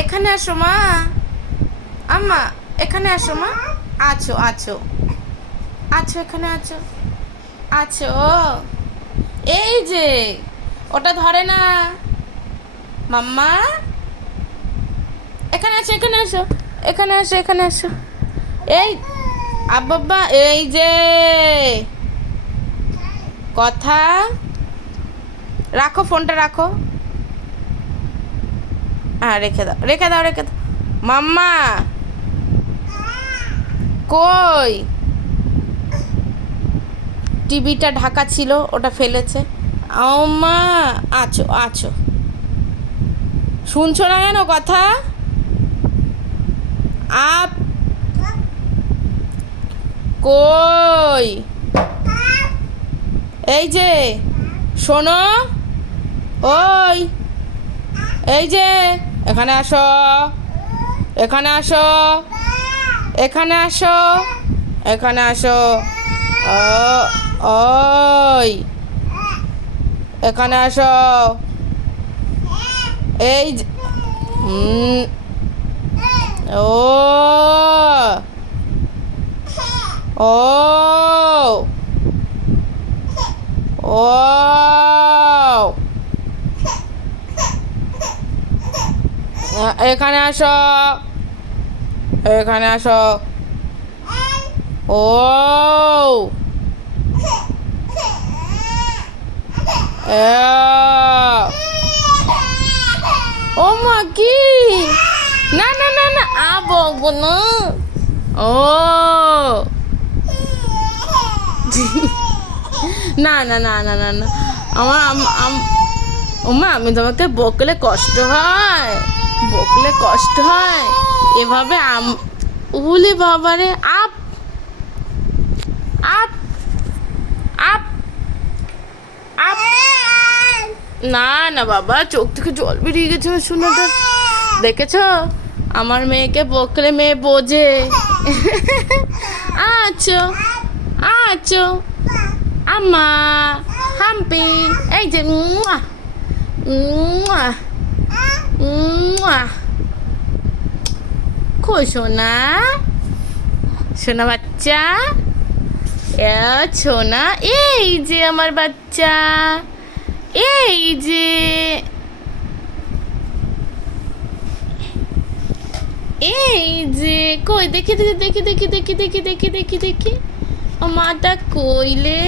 এখানে আসো, মা। আম্মা, এখানে আসো, মা। আছো আছো। আছো, এখানে আছো। আছো। এই যে, ওটা ধরে না। মাম্মা। এখানে আসো এখানে আসো। এখানে আসো এখানে আসো। এই আব্বা এই যে। কথা। রাখো, ফোনটা রাখো। হ্যাঁ রেখে দাও রেখে দাও রেখে দাও। মাম্মা! কই? টিভিটা ঢাকা ছিল, ওটা ফেলেছে। ও মা, আছো আছো। শুনছো না কেন কথা? আপ! কই? এই যে, শোনো। ওই, এই যে। এখানে আসো। এখানে আসো। এখানে আসো। এখানে আসো। ওই। এখানে আসো। এই ও ও। এখানে আসো। এখানে আসো। ও। ও মা, কি? না না না না, আ বলব না। ও। না না না না না না। আমার, আম- আম- ওমা আমি তোমাকে বকলে কষ্ট হয়। বকলে কষ্ট হয়। এভাবে আম বাবারে, আপ। আপ। আপ। আপ। না না বাবা, চোখ থেকে জল বেরিয়ে গেছে শোনাটা দেখেছ? আমার মেয়েকে বকলে মেয়ে বোঝে। আছো আছো। আমা হাম্পি, এই যে, মুয়া মুয়া। কই সোনা সোনা বাচ্চা। সোনা এই যে আমার বাচ্চা। এই যে। এই যে। কই, দেখি দেখি দেখি দেখি দেখি দেখি দেখি দেখি দেখি। ও মাটা কইলে?